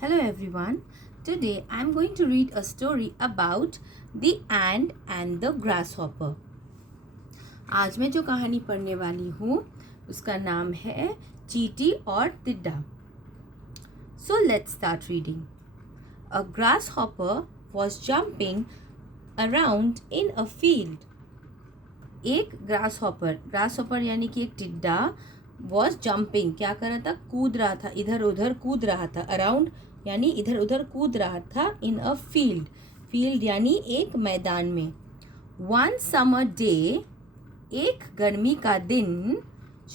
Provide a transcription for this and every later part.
Hello everyone. Today I am going to read a story about the ant and the grasshopper. आज मैं जो कहानी पढ़ने वाली हूँ उसका नाम है चींटी और टिड्डा. So let's start reading. A grasshopper was jumping around in a field. एक ग्रासहॉपर यानी कि एक टिड्डा वॉज जम्पिंग, क्या कर रहा था, कूद रहा था, इधर उधर कूद रहा था. अराउंड यानी इधर उधर कूद रहा था. इन अ फील्ड यानी एक मैदान में. वन समर डे, एक गर्मी का दिन.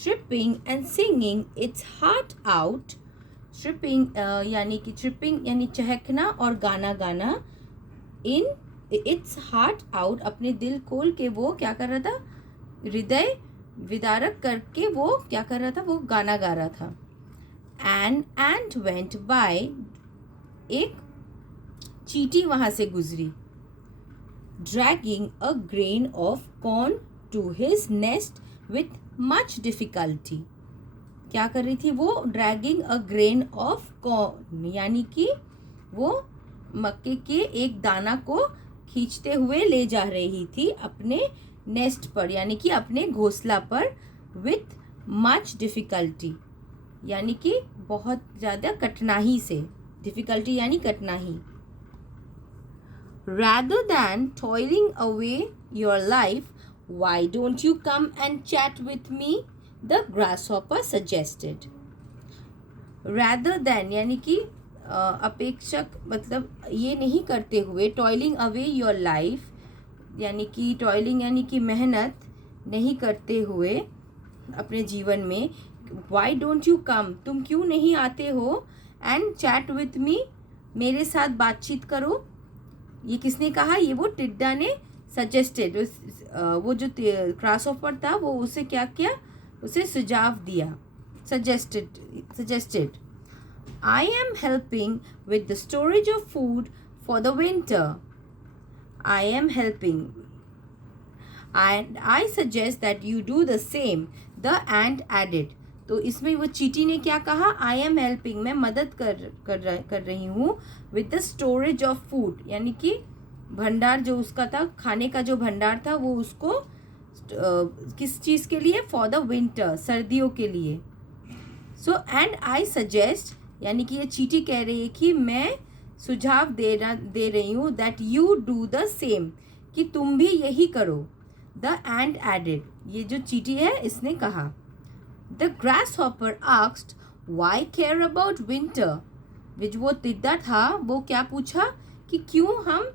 Tripping and singing its heart out. Tripping यानी चहकना और गाना गाना. इन इट्स हार्ट आउट, अपने दिल खोल के वो क्या कर रहा था, हृदय विदारक करके वो क्या कर रहा था, वो गाना गा रहा था. एन एंट वेंट बाय, एक चींटी वहां से गुजरी. Dragging a grain of corn to his nest with much difficulty. क्या कर रही थी वो, dragging a grain of corn यानी कि वो मक्के के एक दाना को खींचते हुए ले जा रही थी अपने नेस्ट पर यानी कि अपने घोंसला पर. विथ मच डिफिकल्टी यानी कि बहुत ज़्यादा कठिनाई से. डिफिकल्टी यानी कठिनाई. Rather than toiling away your life, why don't you come and chat with me? The grasshopper suggested. Rather than यानी कि अपेक्षक, मतलब ये नहीं करते हुए. टॉयलिंग अवे योर लाइफ यानी कि टॉयलिंग यानी कि मेहनत नहीं करते हुए अपने जीवन में. वाई डोंट यू कम, तुम क्यों नहीं आते हो. एंड चैट विथ मी, मेरे साथ बातचीत करो. ये किसने कहा, ये वो टिड्डा ने सजेस्टेड. वो जो ग्रासहॉपर था वो उसे क्या किया, उसे सुझाव दिया. Suggested. I am helping with the storage of food for the winter. I am helping. And I suggest that you do the same. The ant added. तो इसमें वो चींटी ने क्या कहा, I am helping, मैं मदद कर रही हूँ. With the storage of food यानी कि भंडार जो उसका था, खाने का जो भंडार था वो उसको किस चीज़ के लिए, for the winter, सर्दियों के लिए. So and I suggest यानी कि ये चींटी कह रही है कि मैं सुझाव दे रही हूँ. That you do the same, कि तुम भी यही करो. द एंट एडेड, ये जो चींटी है इसने कहा. The grasshopper asked why care about winter. वो टिड्डा था वो क्या पूछा कि क्यों हम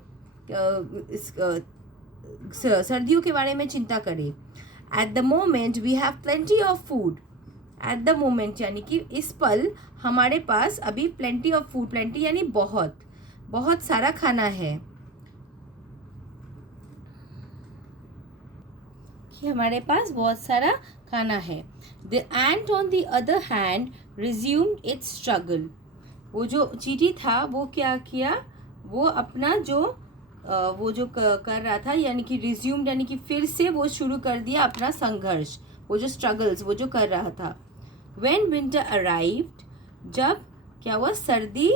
सर्दियों के बारे में चिंता करें. At the moment we have plenty of food. At the moment यानी कि इस पल हमारे पास अभी प्लेंटी ऑफ फूड. प्लेंटी यानी बहुत, बहुत सारा खाना है, कि हमारे पास बहुत सारा खाना है. The ant on the other hand resumed it's struggle. वो जो चींटी था वो क्या किया, वो अपना जो कर रहा था यानी कि रिज्यूम्ड यानी कि फिर से वो शुरू कर दिया अपना संघर्ष. वो जो स्ट्रगल्स वो जो कर रहा था. When winter arrived, जब क्या हुआ, सर्दी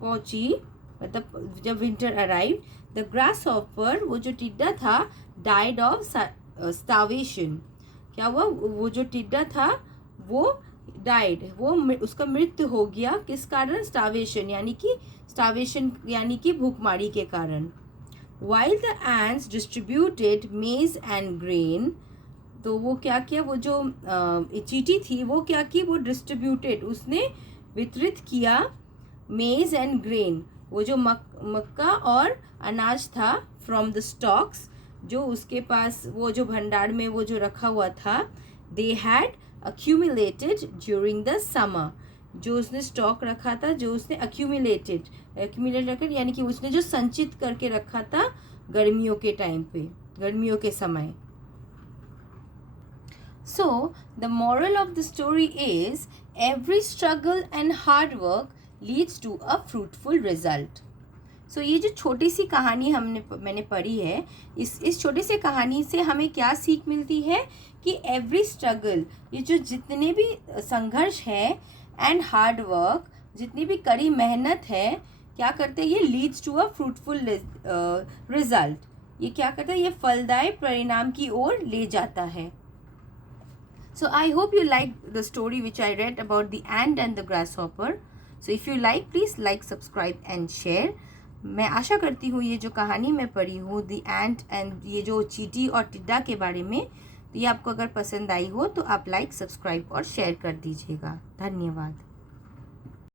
पहुंची, मतलब जब विंटर अराइव. द ग्रासहॉपर, वो जो टिड्डा था, डाइड ऑफ स्टार्वेशन. क्या हुआ, वो जो टिड्डा था वो डाइड, वो उसका मृत्यु हो गया. किस कारण, स्टार्वेशन यानी कि भूखमारी के कारण. While the ants distributed maize and grain, तो वो क्या किया, वो जो चींटी थी वो क्या की, वो डिस्ट्रीब्यूटेड, उसने वितरित किया. मेज एंड ग्रेन, वो जो मक्का और अनाज था. फ्रॉम द स्टॉक्स, जो उसके पास वो जो भंडार में वो जो रखा हुआ था. They had accumulated during the summer, जो उसने स्टॉक रखा था, जो उसने अक्यूमुलेटेड रखा यानी कि उसने जो संचित करके रखा था गर्मियों के टाइम पे, गर्मियों के समय. So, the moral of the story is every struggle and hard work leads to a fruitful result. So, ये जो छोटी सी कहानी मैंने पढ़ी है, इस छोटी सी कहानी से हमें क्या सीख मिलती है कि every struggle, ये जो जितने भी संघर्ष है, and hard work, जितनी भी कड़ी मेहनत है क्या करते हैं, ये leads to a fruitful result, ये क्या करता है, ये फलदायी परिणाम की ओर ले जाता है. So I hope you liked the story which I read about the ant and the grasshopper. So if you like, please like, subscribe and share. मैं आशा करती हूँ ये जो कहानी मैं पढ़ी हूँ दी एंट एंड ये जो चींटी और टिड्डा के बारे में, तो ये आपको अगर पसंद आई हो तो आप लाइक, सब्सक्राइब और शेयर कर दीजिएगा. धन्यवाद.